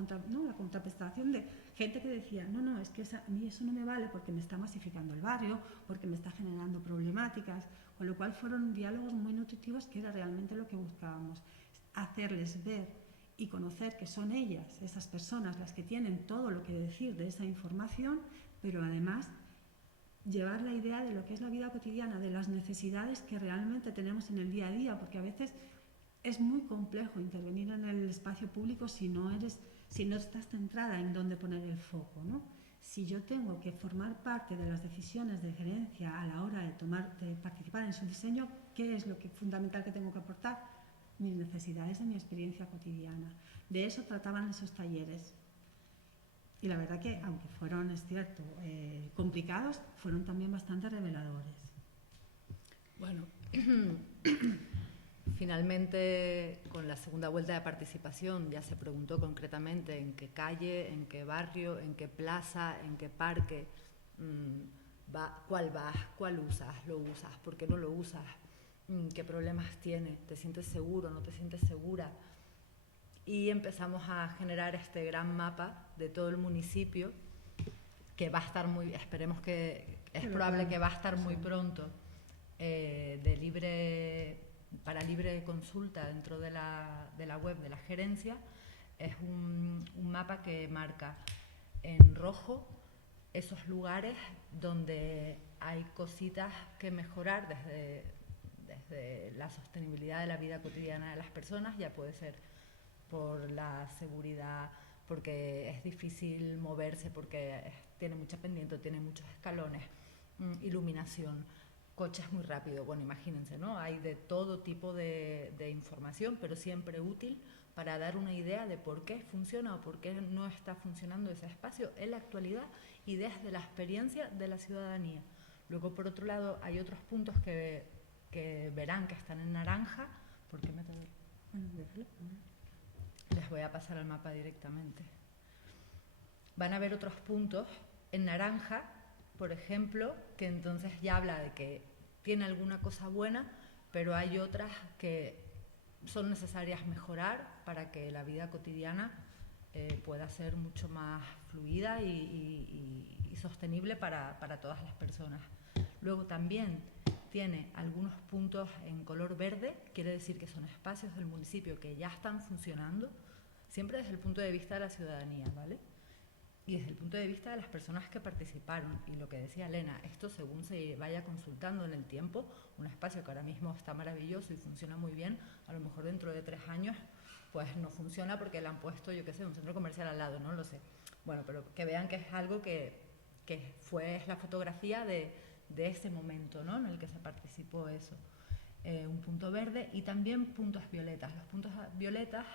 contraprestación de gente que decía, no, es que a mí eso no me vale porque me está masificando el barrio, porque me está generando problemáticas, con lo cual fueron diálogos muy nutritivos, que era realmente lo que buscábamos, hacerles ver y conocer que son ellas, esas personas, las que tienen todo lo que decir de esa información, pero además llevar la idea de lo que es la vida cotidiana, de las necesidades que realmente tenemos en el día a día, porque a veces es muy complejo intervenir en el espacio público si no estás centrada en dónde poner el foco, ¿no? Si yo tengo que formar parte de las decisiones de gerencia a la hora de participar en su diseño, ¿qué es lo fundamental que tengo que aportar? Mis necesidades de mi experiencia cotidiana. De eso trataban esos talleres. Y la verdad que, aunque fueron, es cierto, complicados, fueron también bastante reveladores. Bueno, finalmente, con la segunda vuelta de participación ya se preguntó concretamente en qué calle, en qué barrio, en qué plaza, en qué parque, cuál vas, cuál usas, lo usas, por qué no lo usas, qué problemas tiene, te sientes seguro, no te sientes segura. Y empezamos a generar este gran mapa de todo el municipio, que va a estar esperemos que, es probable que va a estar muy pronto, para libre consulta dentro de la web de la gerencia. Es un mapa que marca en rojo esos lugares donde hay cositas que mejorar desde la sostenibilidad de la vida cotidiana de las personas. Ya puede ser por la seguridad, porque es difícil moverse, porque tiene mucha pendiente, tiene muchos escalones, iluminación, coches muy rápido. Bueno, imagínense, ¿no? Hay de todo tipo de información, pero siempre útil para dar una idea de por qué funciona o por qué no está funcionando ese espacio en la actualidad y desde la experiencia de la ciudadanía. Luego, por otro lado, hay otros puntos que verán que están en naranja. ¿Por qué me tengo? Les voy a pasar al mapa directamente. Van a ver otros puntos en naranja, por ejemplo, que entonces ya habla de que tiene alguna cosa buena, pero hay otras que son necesarias mejorar para que la vida cotidiana pueda ser mucho más fluida y sostenible para todas las personas. Luego también tiene algunos puntos en color verde, quiere decir que son espacios del municipio que ya están funcionando, siempre desde el punto de vista de la ciudadanía, ¿vale? Y desde el punto de vista de las personas que participaron. Y lo que decía Elena, esto según se vaya consultando en el tiempo, un espacio que ahora mismo está maravilloso y funciona muy bien, a lo mejor dentro de 3 años pues no funciona porque le han puesto, yo qué sé, un centro comercial al lado, no lo sé. Bueno, pero que vean que es algo que fue la fotografía de ese momento, ¿no?, en el que se participó eso. Un punto verde y también puntos violetas. Los puntos violetas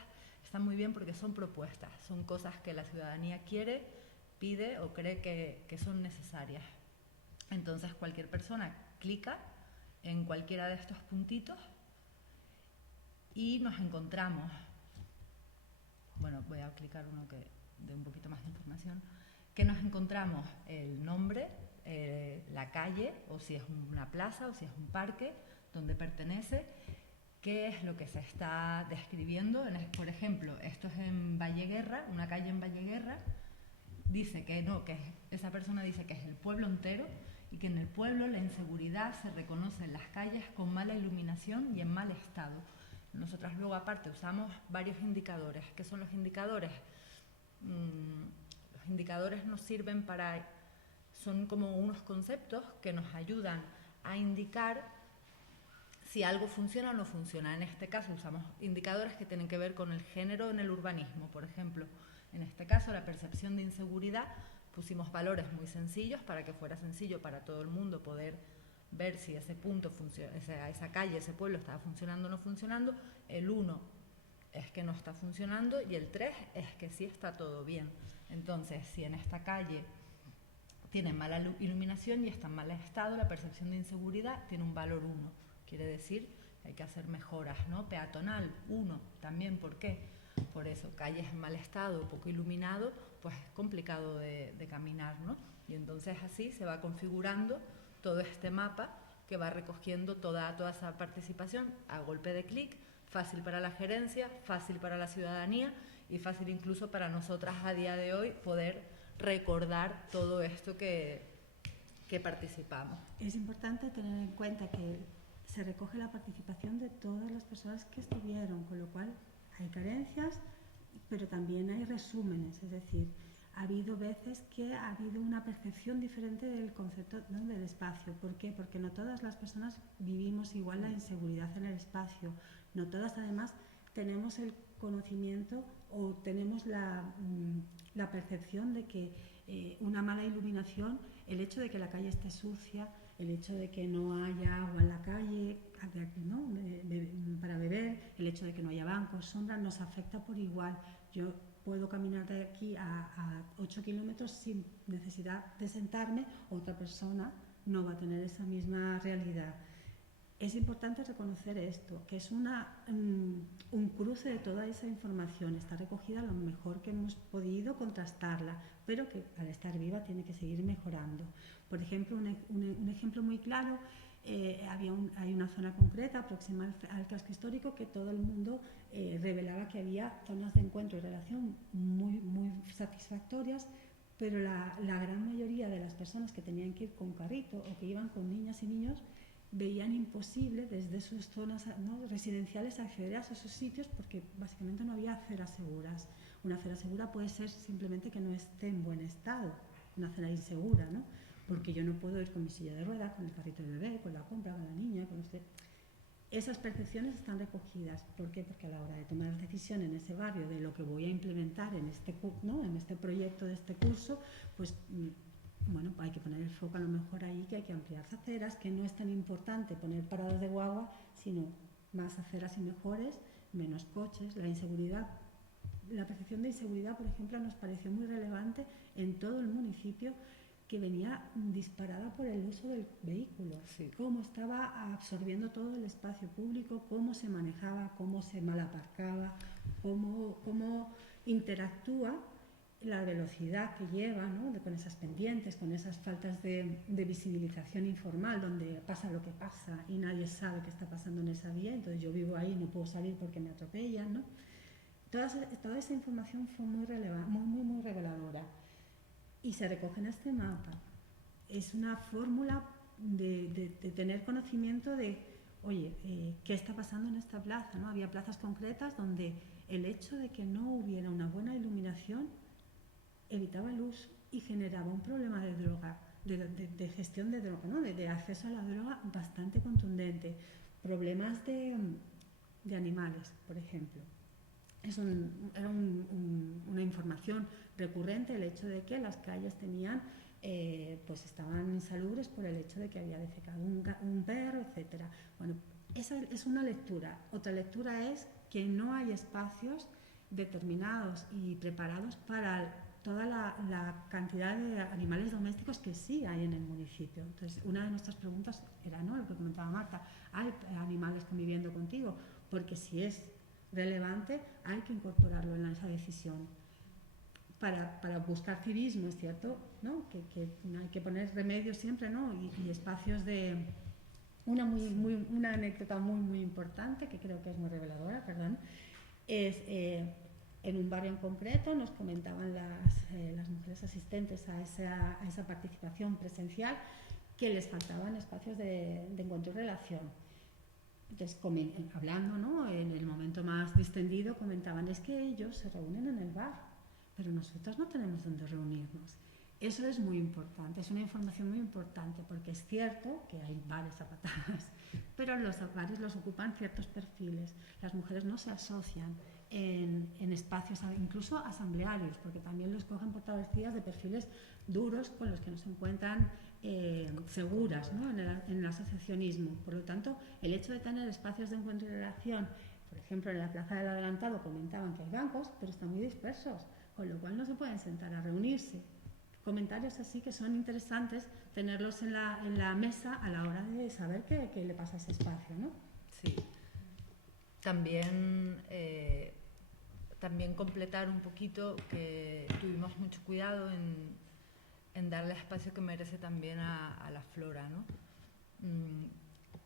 están muy bien porque son propuestas, son cosas que la ciudadanía quiere, pide o cree que son necesarias. Entonces cualquier persona clica en cualquiera de estos puntitos y nos encontramos, bueno, voy a clicar uno que dé un poquito más de información, que nos encontramos el nombre, la calle, o si es una plaza o si es un parque, donde pertenece, qué es lo que se está describiendo. Por ejemplo, esto es en Valleguerra, una calle en Valleguerra, dice que no, que esa persona dice que es el pueblo entero y que en el pueblo la inseguridad se reconoce en las calles con mala iluminación y en mal estado. Nosotras luego aparte usamos varios indicadores. ¿Qué son los indicadores? Los indicadores nos sirven son como unos conceptos que nos ayudan a indicar si algo funciona o no funciona. En este caso usamos indicadores que tienen que ver con el género en el urbanismo. Por ejemplo, en este caso la percepción de inseguridad, pusimos valores muy sencillos para que fuera sencillo para todo el mundo poder ver si ese punto, esa calle, ese pueblo estaba funcionando o no funcionando. El 1 es que no está funcionando y el 3 es que sí está todo bien. Entonces, si en esta calle tiene mala iluminación y está en mal estado, la percepción de inseguridad tiene un valor 1. Quiere decir que hay que hacer mejoras, ¿no? Peatonal, 1, también, ¿por qué? Por eso, calles en mal estado, poco iluminado, pues es complicado de caminar, ¿no? Y entonces así se va configurando todo este mapa que va recogiendo toda esa participación a golpe de clic, fácil para la gerencia, fácil para la ciudadanía y fácil incluso para nosotras a día de hoy poder recordar todo esto que participamos. Es importante tener en cuenta que se recoge la participación de todas las personas que estuvieron, con lo cual hay carencias, pero también hay resúmenes, es decir, ha habido veces que ha habido una percepción diferente del concepto, ¿no?, del espacio. ¿Por qué? Porque no todas las personas vivimos igual la inseguridad en el espacio, no todas además tenemos el conocimiento o tenemos la percepción de que una mala iluminación, el hecho de que la calle esté sucia, el hecho de que no haya agua en la calle, ¿no?, para beber, el hecho de que no haya bancos, sombras, nos afecta por igual. Yo puedo caminar de aquí a 8 kilómetros sin necesidad de sentarme, otra persona no va a tener esa misma realidad. Es importante reconocer esto, que es un cruce de toda esa información, está recogida lo mejor que hemos podido contrastarla, pero que al estar viva tiene que seguir mejorando. Por ejemplo, un ejemplo muy claro, hay una zona concreta próxima al casco histórico que todo el mundo revelaba que había zonas de encuentro y relación muy, muy satisfactorias, pero la gran mayoría de las personas que tenían que ir con carrito o que iban con niñas y niños veían imposible desde sus zonas, ¿no?, residenciales acceder a esos sitios porque básicamente no había aceras seguras. Una acera segura puede ser simplemente que no esté en buen estado, una acera insegura, ¿no?, porque yo no puedo ir con mi silla de ruedas, con el carrito de bebé, con la compra, con la niña, con usted. Esas percepciones están recogidas. ¿Por qué? Porque a la hora de tomar decisión en ese barrio de lo que voy a implementar en este proyecto de este curso, pues bueno, hay que poner el foco a lo mejor ahí, que hay que ampliar aceras, que no es tan importante poner paradas de guagua, sino más aceras y mejores, menos coches, la inseguridad. La percepción de inseguridad, por ejemplo, nos pareció muy relevante en todo el municipio, que venía disparada por el uso del vehículo, sí. Cómo estaba absorbiendo todo el espacio público, cómo se manejaba, cómo se mal aparcaba, cómo interactúa la velocidad que lleva, ¿no?, con esas pendientes, con esas faltas de visibilización informal, donde pasa lo que pasa y nadie sabe qué está pasando en esa vía, entonces yo vivo ahí y no puedo salir porque me atropellan, ¿no? Toda esa información fue muy relevante, muy reveladora. Y se recoge en este mapa. Es una fórmula de tener conocimiento de, oye, ¿qué está pasando en esta plaza?, ¿no? Había plazas concretas donde el hecho de que no hubiera una buena iluminación evitaba el uso y generaba un problema de droga, de gestión de droga, ¿no?, de acceso a la droga bastante contundente. Problemas de animales, por ejemplo. era una información recurrente el hecho de que las calles tenían, pues estaban insalubres por el hecho de que había defecado un perro, etcétera. Bueno, esa es una lectura. Otra lectura es que no hay espacios determinados y preparados para toda la cantidad de animales domésticos que sí hay en el municipio. Entonces, una de nuestras preguntas era, ¿no?, lo que comentaba Marta, ¿hay animales conviviendo contigo? Porque si es relevante, hay que incorporarlo en esa decisión. Para buscar civismo, es cierto, ¿no?, que hay que poner remedios siempre, ¿no?, y espacios de... Una anécdota muy importante, que creo que es muy reveladora, perdón, es en un barrio en concreto nos comentaban las mujeres asistentes a esa participación presencial que les faltaban espacios de encuentro y relación. Entonces, hablando, ¿no?, en el momento más distendido, comentaban, es que ellos se reúnen en el bar, pero nosotros no tenemos donde reunirnos. Eso es muy importante, es una información muy importante, porque es cierto que hay bares a patadas, pero los bares los ocupan ciertos perfiles. Las mujeres no se asocian en espacios incluso asamblearios, porque también los cogen por travesías de perfiles duros con los que no se encuentran seguras, ¿no?, en el asociacionismo. Por lo tanto, el hecho de tener espacios de encuentro y relación, por ejemplo, en la Plaza del Adelantado comentaban que hay bancos, pero están muy dispersos, con lo cual no se pueden sentar a reunirse. Comentarios así que son interesantes tenerlos en la mesa a la hora de saber qué le pasa a ese espacio, ¿no? Sí. También completar un poquito que tuvimos mucho cuidado en darle espacio que merece también a la flora, ¿no?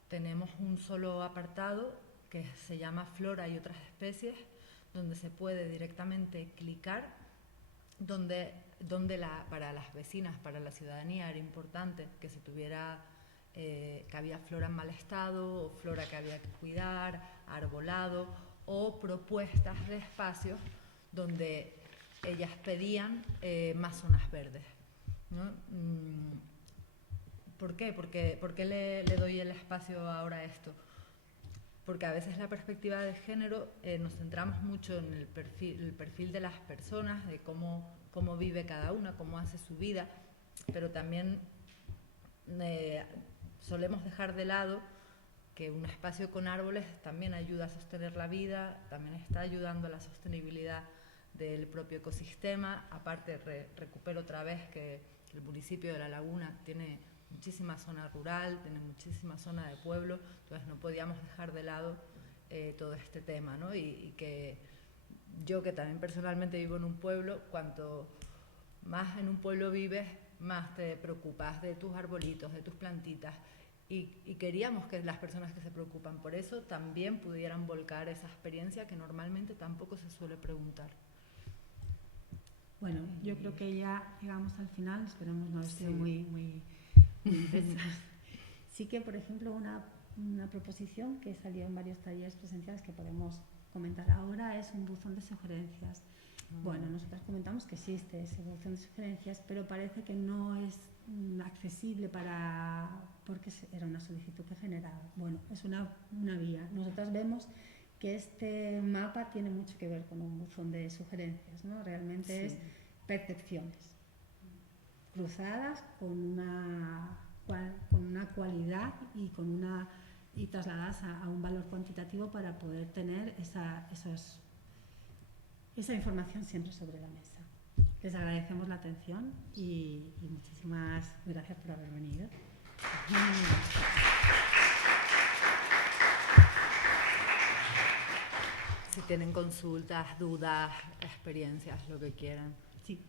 Tenemos un solo apartado que se llama Flora y otras especies, donde se puede directamente clicar, donde para las vecinas, para la ciudadanía era importante que se tuviera, que había flora en mal estado o flora que había que cuidar, arbolado o propuestas de espacios donde ellas pedían más zonas verdes, ¿no? ¿Por qué? ¿Por qué le doy el espacio ahora a esto? Porque a veces la perspectiva de género nos centramos mucho en el perfil de las personas, de cómo vive cada una, cómo hace su vida, pero también solemos dejar de lado que un espacio con árboles también ayuda a sostener la vida, también está ayudando a la sostenibilidad del propio ecosistema. Aparte, recupero otra vez que el municipio de La Laguna tiene muchísima zona rural, tiene muchísima zona de pueblo, entonces no podíamos dejar de lado todo este tema, ¿no? Y que yo, que también personalmente vivo en un pueblo, cuanto más en un pueblo vives, más te preocupas de tus arbolitos, de tus plantitas, y queríamos que las personas que se preocupan por eso también pudieran volcar esa experiencia que normalmente tampoco se suele preguntar. Bueno, yo creo que ya llegamos al final, esperemos no haber sido muy Sí que, por ejemplo, una proposición que salió en varios talleres presenciales que podemos comentar ahora es un buzón de sugerencias. Bueno, nosotros comentamos que existe ese buzón de sugerencias, pero parece que no es accesible porque era una solicitud que generaba. Bueno, es una vía. Nosotras vemos que este mapa tiene mucho que ver con un buzón de sugerencias, ¿no? Realmente es percepciones cruzadas con una cualidad y trasladadas a un valor cuantitativo para poder tener esa información siempre sobre la mesa. Les agradecemos la atención y muchísimas gracias por haber venido. Si tienen consultas, dudas, experiencias, lo que quieran. Sí.